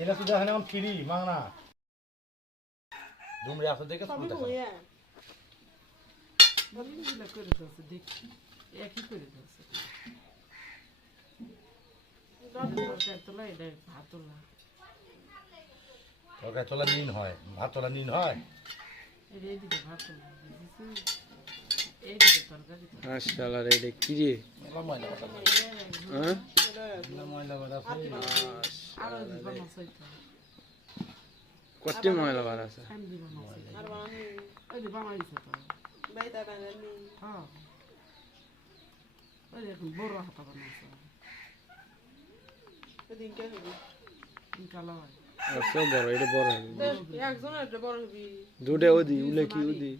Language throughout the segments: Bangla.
এলা তো দেখেন এখন ফ্রি মাংনা ডুমরে আসো দেখে শুরু দেখো বলিগুলা করে দাও দেখি একই করে দাও তরকারি তোলা এটা ভাত তোলা তরকারি তোলা নিন হয় ভাত তোলা নিন হয় এইদিকে ভাত তোলা এইদিকে তরকারি মাশাআল্লাহ রে এটা কি রে ময়লা কথা হ্যাঁ ময়লা কথা আর দিবা মাছাইতা কত ময়লা বার আছে খান দিবা মাছাইতা আর বানি ওই দিবা মাইছে তো বাইতা বানানি হ্যাঁ ওই এখন বড় হাতা বানাইছে ওদিন কে হবি ইনকালা হয় আচ্ছা বড় এটা বড় একজন একটা বড় হবি দুটো ওদি উলে কি ওদি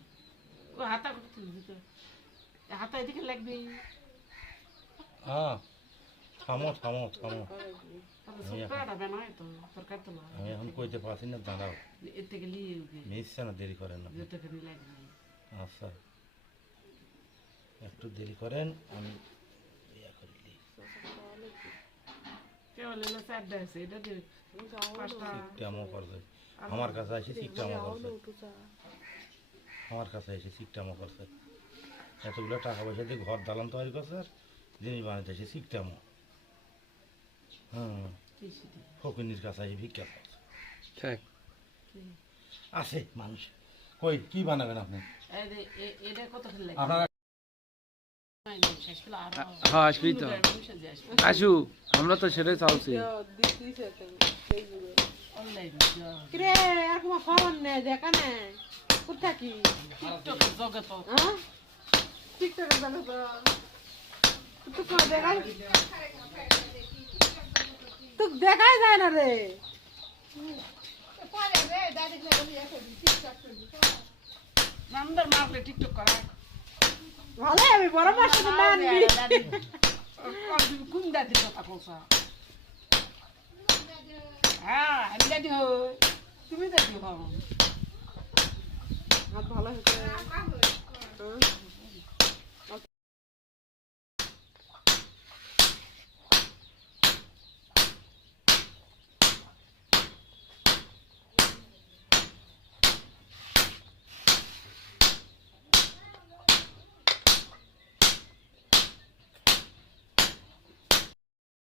ও হাতা করতে দিতে হাতা এদিকে লাগবে হ্যাঁ থামো থামো থামো তাহলে সুপাটা বানায় তো তরকারি তোলা আমি এখন কইতে পারছি না দাঁড়াও এর থেকে লিয়ে উঠে মিশছে না দেরি করেন না যেটা করে লাগবে আচ্ছা একটু দেরি করেন আমি ইয়া করে দিই কেবল এলো চারটা আছে এটা দিয়ে পাঁচটা সিকটামো করছে আমার কাছে এসে সিকটামো করছে আমার কাছে এসে সিকটামো করছে এতগুলো টাকা পয়সা দিয়ে ঘর দালান তৈরি করছে আর জিনিস বানাইতে এসে সিকটামো হ্যাঁ বেশি দিয়ে ফকিনির কাছে এসে ভিক্ষা করছে থাক আছে মানুষ কই কি বানাবেন আপনি এটা কত খেলে লাগে আপনারা শেষ করে আর হ্যাঁ আসবি তো আসু আমরা তো সেটাই চাইছি দিছিস ফেসবুকে অনলাইন কিরে আর কোনো খবর নেই দেখা না কোথা কি টিকটক জগত হ্যাঁ টিকটকে জানো তো তুই কো দেখাই তুই দেখাই যায় না রে নামদার মারলে টিকটক করা ভালো আমি বড় মাসে তো মানবি কোন দাদির কথা বলছা হ্যাঁ আমি দাদি হই তুমি দাদি হও